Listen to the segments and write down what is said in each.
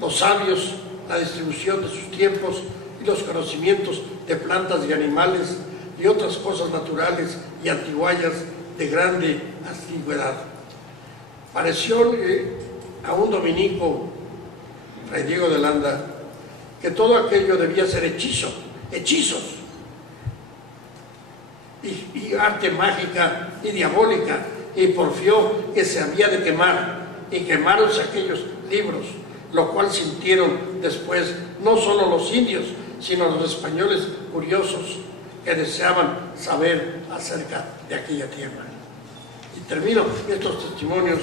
los sabios, la distribución de sus tiempos y los conocimientos de plantas y animales y otras cosas naturales y antiguallas de grande antigüedad. Pareció a un dominico, Fray Diego de Landa, que todo aquello debía ser hechizos, y arte mágica y diabólica, y porfió que se había de quemar, y quemaronse aquellos libros, lo cual sintieron después no solo los indios, sino los españoles curiosos que deseaban saber acerca de aquella tierra. Y termino estos testimonios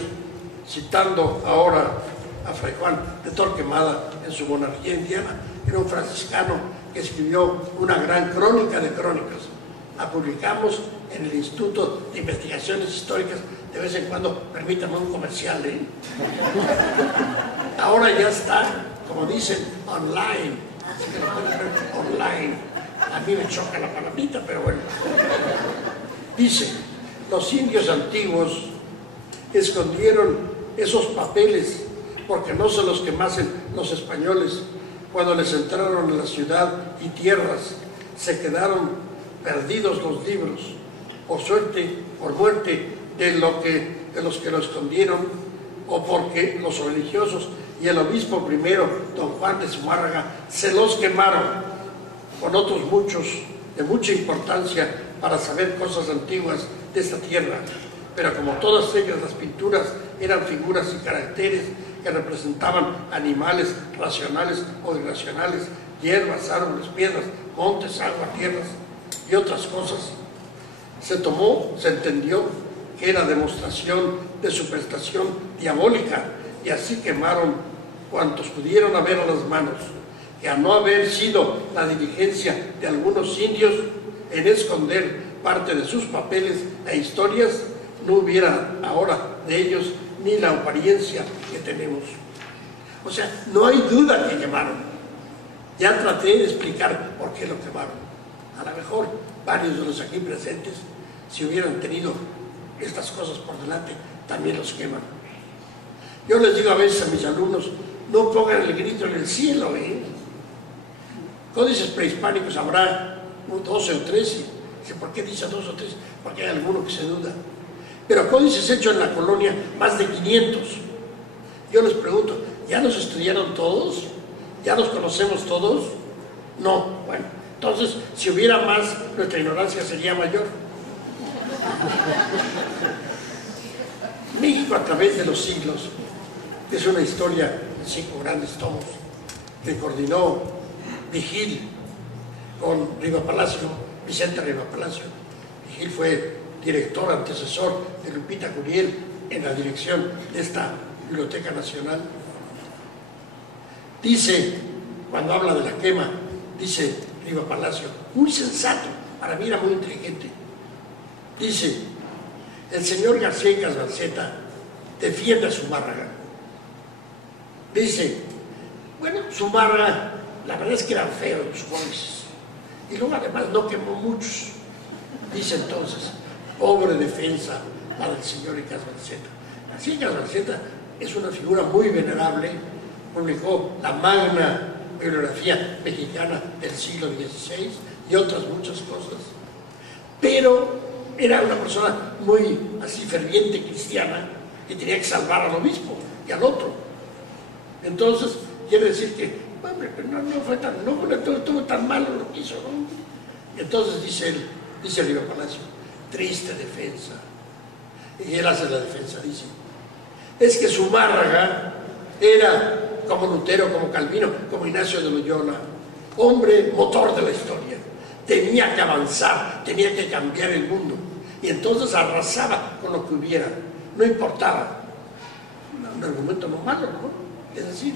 citando ahora a Fray Juan de Torquemada en su Monarquía Indiana. Era un franciscano que escribió una gran crónica de crónicas. La publicamos en el Instituto de Investigaciones Históricas. De vez en cuando permítanme un comercial, ¿eh? Ahora ya está, como dicen, online. Así que lo pueden ver online. A mí me choca la palabrita, pero bueno. Dice, los indios antiguos escondieron esos papeles porque no se los quemasen los españoles. Cuando les entraron en la ciudad y tierras, se quedaron perdidos los libros, por suerte, por muerte de los que lo escondieron, o porque los religiosos y el obispo primero, don Juan de Zumárraga, se los quemaron, con otros muchos de mucha importancia para saber cosas antiguas de esta tierra. Pero como todas ellas, las pinturas eran figuras y caracteres que representaban animales racionales o irracionales, hierbas, árboles, piedras, montes, agua, tierras y otras cosas, se entendió que era demostración de su prestación diabólica, y así quemaron cuantos pudieron haber a las manos, que a no haber sido la diligencia de algunos indios en esconder parte de sus papeles e historias, no hubiera ahora de ellos ni la apariencia que tenemos. O sea, no hay duda que quemaron. Ya traté de explicar por qué lo quemaron. A lo mejor varios de los aquí presentes, si hubieran tenido estas cosas por delante, también los queman. Yo les digo a veces a mis alumnos, no pongan el grito en el cielo, ¿eh? Códices prehispánicos habrá 12 o 13. ¿Por qué dice 2 o 3? Porque hay alguno que se duda. Pero códices hechos en la colonia, más de 500. Yo les pregunto, ¿ya los estudiaron todos? ¿Ya los conocemos todos? No. Bueno, entonces, si hubiera más, nuestra ignorancia sería mayor. México a través de los siglos es una historia de 5 grandes tomos que coordinó Vigil con Rivapalacio, Vicente Rivapalacio. Vigil fue director antecesor de Lupita Curiel en la dirección de esta Biblioteca Nacional. Dice, cuando habla de la quema, dice Rivapalacio, muy sensato, para mí era muy inteligente. Dice, el señor García y Casbalceta defiende a Zumárraga. Dice, bueno, Zumárraga, la verdad es que eran feos los códices, y luego además no quemó muchos. Dice entonces, pobre defensa la del señor Casbalceta. García y Casbalceta es una figura muy venerable, publicó la magna bibliografía mexicana del siglo XVI y otras muchas cosas, pero era una persona muy así ferviente cristiana que tenía que salvar al obispo y al otro. Entonces, quiere decir que, hombre, no fue tan, no estuvo tan malo lo que hizo, ¿no? Entonces dice él, dice Rivapalacio, triste defensa. Y él hace la defensa, dice, es que Zumárraga era como Lutero, como Calvino, como Ignacio de Loyola, hombre motor de la historia. Tenía que avanzar, tenía que cambiar el mundo. Y entonces arrasaba con lo que hubiera, no importaba. Un argumento no malo, ¿no? Es decir,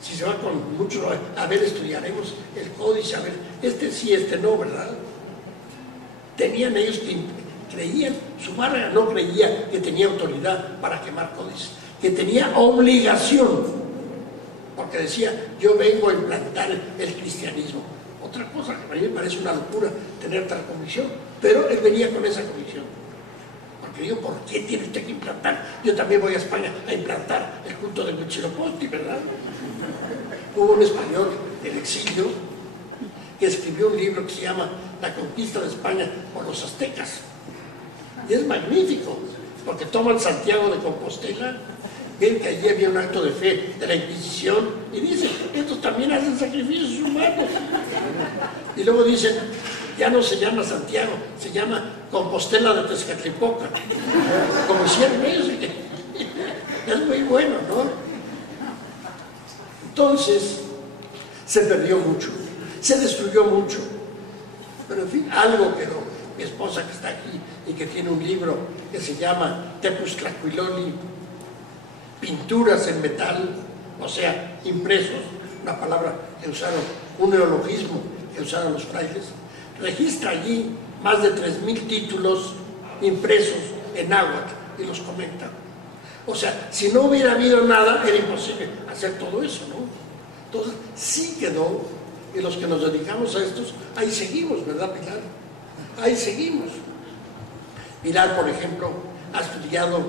si se va con mucho, a ver, estudiaremos el códice, a ver, este sí, este no, ¿verdad? Tenían ellos que creían, Zumárraga no creía que tenía autoridad para quemar códices, que tenía obligación, porque decía, yo vengo a implantar el cristianismo. Otra cosa que a mí me parece una locura tener tal convicción, pero él venía con esa convicción, Porque digo, ¿por qué tiene usted que implantar? Yo también voy a España a implantar el culto de Huitzilopochtli, ¿verdad? Hubo un español del exilio que escribió un libro que se llama La conquista de España por los aztecas. Y es magnífico, porque toman Santiago de Compostela, ven que allí había un acto de fe de la Inquisición y dicen, estos también hacen sacrificios humanos. Y luego dicen, ya no se llama Santiago, se llama Compostela de Tezcatlipoca, como hicieron ellos. Es muy bueno, ¿no? Entonces, se perdió mucho, se destruyó mucho, pero en fin, algo quedó. Mi esposa que está aquí y que tiene un libro que se llama Tepuztlacuiloli, pinturas en metal, o sea, impresos, una palabra que usaron, un neologismo que usaron los frailes, registra allí más de 3,000 títulos impresos en náhuatl y los comenta. O sea, si no hubiera habido nada, era imposible hacer todo eso, ¿no? Entonces, sí quedó, y los que nos dedicamos a estos, ahí seguimos, ¿verdad, Pilar? Ahí seguimos. Pilar, por ejemplo, ha estudiado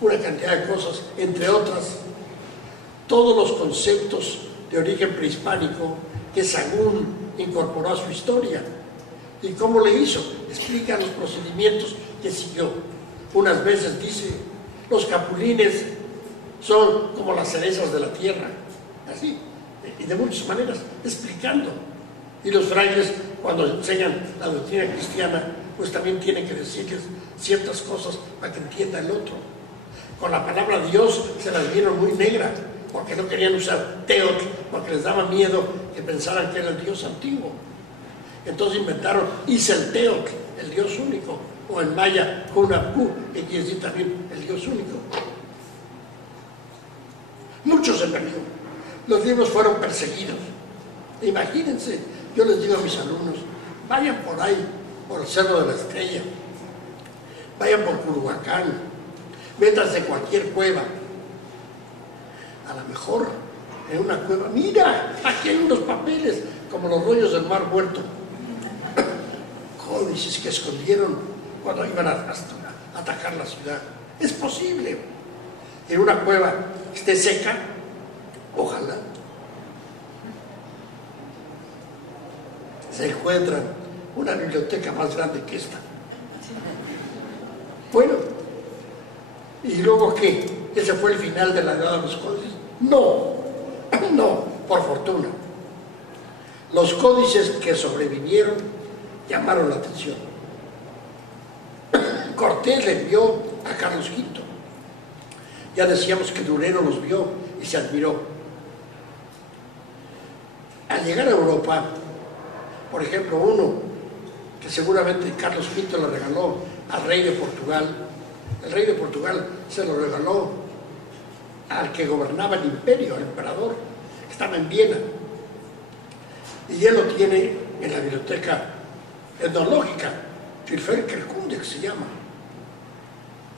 una cantidad de cosas, entre otras, todos los conceptos de origen prehispánico que Sahagún incorporó a su historia. ¿Y cómo le hizo? Explica los procedimientos que siguió. Unas veces dice, los capulines son como las cerezas de la tierra, así, y de muchas maneras, explicando. Y los frailes, cuando enseñan la doctrina cristiana, pues también tienen que decirles ciertas cosas para que entienda el otro. Con la palabra Dios se las vieron muy negra, porque no querían usar Teotl, porque les daba miedo que pensaran que era el Dios antiguo. Entonces inventaron Izelteotl, el Dios único, o en maya Hunapku, que quiere decir también el Dios único. Mucho se perdió. Los libros fueron perseguidos. Imagínense, yo les digo a mis alumnos, vayan por ahí, por el Cerro de la Estrella, vayan por Culhuacán, métanse en cualquier cueva. A lo mejor en una cueva, mira, aquí hay unos papeles, como los rollos del Mar Muerto, códices que escondieron cuando iban a atacar la ciudad. Es posible. En una cueva que esté seca, ojalá, se encuentran una biblioteca más grande que esta. Bueno, ¿y luego qué? ¿Ese fue el final de la edad de los códices? No, no, por fortuna. Los códices que sobrevivieron llamaron la atención. Cortés le envió a Carlos V. Ya decíamos que Durero los vio y se admiró. Al llegar a Europa, por ejemplo, uno que seguramente Carlos V le regaló al rey de Portugal, el rey de Portugal se lo regaló al que gobernaba el imperio, al emperador, que estaba en Viena. Y él lo tiene en la biblioteca etnológica, Trilferkerkunde, que se llama.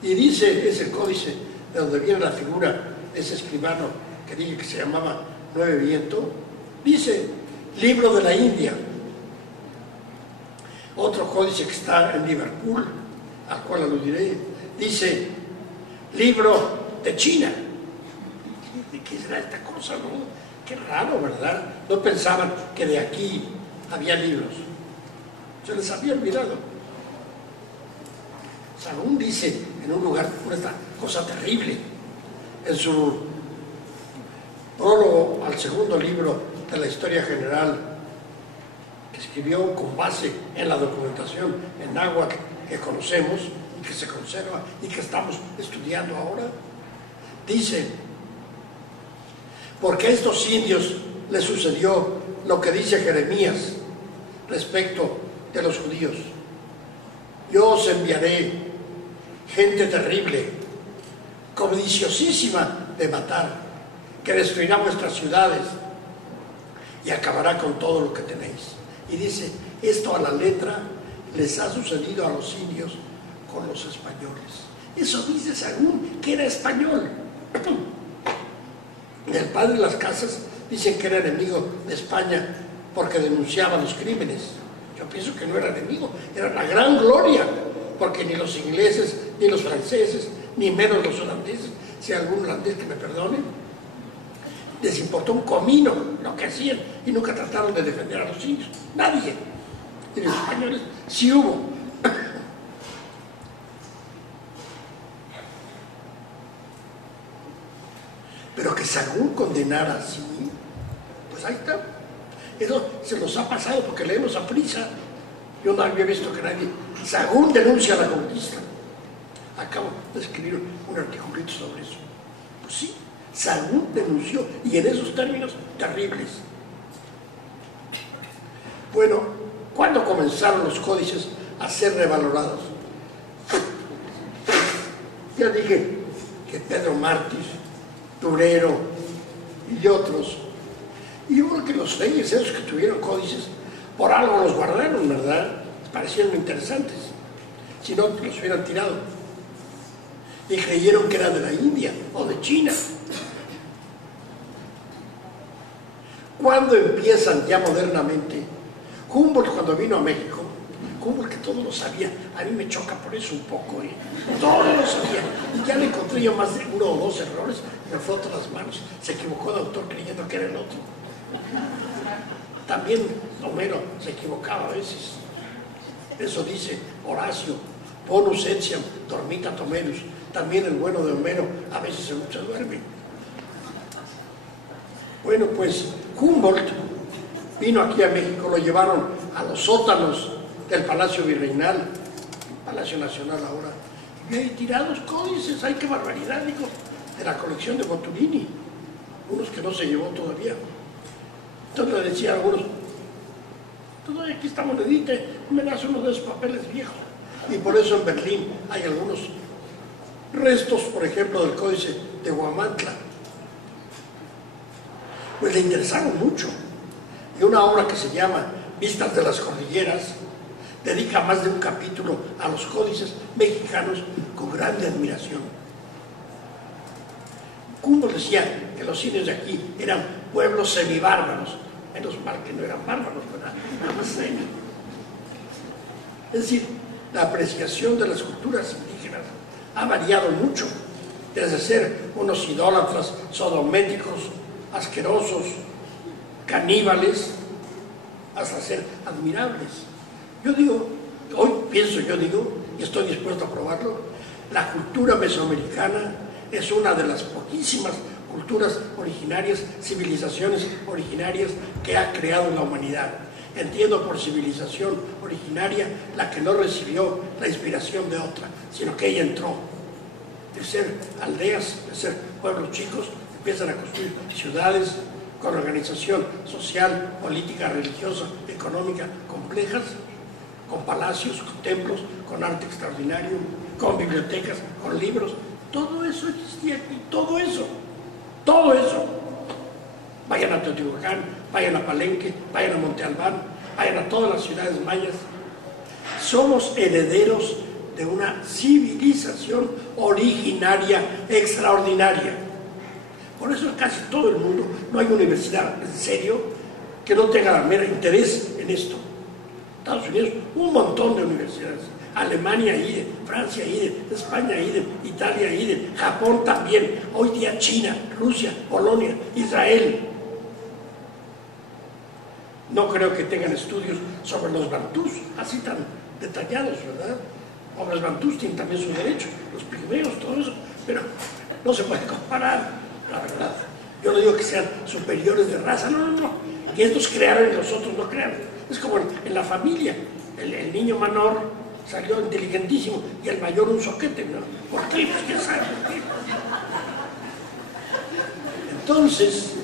Y dice, es el códice de donde viene la figura de ese escribano que dije que se llamaba Nueve Viento, dice, libro de la India. Otro códice que está en Liverpool, al cual aludiré, dice, libro de China. ¿De qué será esta cosa, no? Qué raro, ¿verdad? No pensaban que de aquí había libros. Se les había olvidado. Sahagún dice en un lugar, esta cosa terrible, en su prólogo al segundo libro de la Historia General, que escribió con base en la documentación en náhuatl que conocemos y que se conserva y que estamos estudiando ahora, dice, porque a estos indios les sucedió lo que dice Jeremías respecto de los judíos. Yo os enviaré gente terrible, codiciosísima de matar, que destruirá vuestras ciudades y acabará con todo lo que tenéis. Y dice, esto a la letra les ha sucedido a los indios con los españoles. Eso dice Sahagún, que era español. El padre de las Casas dicen que era enemigo de España porque denunciaba los crímenes. Yo pienso que no era enemigo, era la gran gloria, porque ni los ingleses ni los franceses, ni menos los holandeses, si hay algún holandés que me perdone, les importó un comino lo que hacían y nunca trataron de defender a los indios. Nadie. Y los españoles sí hubo. Pero que Sahagún condenara así, pues ahí está. Eso se nos ha pasado porque leemos a prisa. Yo no había visto que nadie... Sahagún denuncia a la conquista. Acabo de escribir un articulito sobre eso. Pues sí, Sahagún denunció, y en esos términos terribles. Bueno, ¿cuándo comenzaron los códices a ser revalorados? Ya dije que Pedro Mártir, Durero y otros, y yo creo que los reyes, esos que tuvieron códices, por algo los guardaron, ¿verdad? Parecieron interesantes, si no los hubieran tirado. Y creyeron que eran de la India o de China. ¿Cuándo empiezan ya modernamente? Humboldt, cuando vino a México, Humboldt, que todo lo sabía, a mí me choca por eso un poco, todo lo sabía, y ya le encontré yo más de uno o dos errores, me froto las manos, se equivocó de autor creyendo que era el otro. También Homero se equivocaba a veces. Eso dice Horacio, bonus etiam dormita Homerus. También el bueno de Homero a veces se duerme. Bueno, pues Humboldt vino aquí a México, lo llevaron a los sótanos del Palacio Virreinal, Palacio Nacional ahora, y hay tirados códices, ¡ay, qué barbaridad! Digo, de la colección de Boturini, unos que no se llevó todavía. Entonces le decía a algunos, todavía aquí está monedita, me das uno de esos papeles viejos. Y por eso en Berlín hay algunos restos, por ejemplo, del códice de Huamantla. Pues le interesaron mucho. Y una obra que se llama Vistas de las Cordilleras dedica más de un capítulo a los códices mexicanos con grande admiración. Humboldt decía que los indios de aquí eran pueblos semibárbaros, menos mal que no eran bárbaros, ¿verdad? Nada más semi. Es decir, la apreciación de las culturas indígenas ha variado mucho, desde ser unos idólatras sodométicos, asquerosos, caníbales, hasta ser admirables. Yo digo, hoy pienso, y estoy dispuesto a probarlo, la cultura mesoamericana es una de las poquísimas culturas originarias, civilizaciones originarias que ha creado la humanidad. Entiendo por civilización originaria la que no recibió la inspiración de otra, sino que ella entró. De ser aldeas, de ser pueblos chicos, empiezan a construir ciudades con organización social, política, religiosa, económica complejas, con palacios, con templos, con arte extraordinario, con bibliotecas, con libros. Todo eso existía aquí, todo eso. Vayan a Teotihuacán, vayan a Palenque, vayan a Monte Albán, vayan a todas las ciudades mayas. Somos herederos de una civilización originaria, extraordinaria. Por eso en casi todo el mundo no hay universidad en serio que no tenga mera interés en esto. Estados Unidos, un montón de universidades. Alemania, IDE, Francia, IDE, España, IDE, Italia, IDE, Japón también, hoy día China, Rusia, Polonia, Israel. No creo que tengan estudios sobre los bantús, así tan detallados, ¿verdad? O los bantús tienen también sus derechos, los pigmeos, todo eso, pero no se puede comparar, la verdad. Yo no digo que sean superiores de raza, no, que estos crearon y los otros no crearon. Es como en la familia, el niño menor salió inteligentísimo y el mayor un soquete, ¿no? ¿Por qué? Pues quién sabe por qué. Entonces,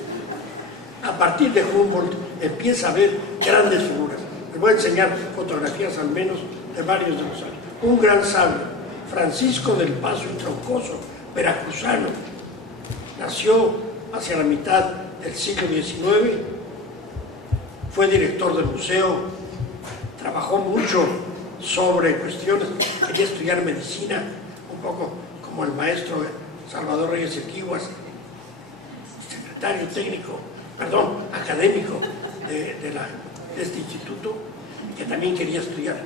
a partir de Humboldt empieza a haber grandes figuras. Les voy a enseñar fotografías al menos de varios de los años. Un gran sabio, Francisco del Paso y Troncoso, veracruzano, nació hacia la mitad del siglo XIX, fue director del museo, trabajó mucho sobre cuestiones, quería estudiar medicina, un poco como el maestro Salvador Reyes Equiguas, secretario académico de este instituto, que también quería estudiar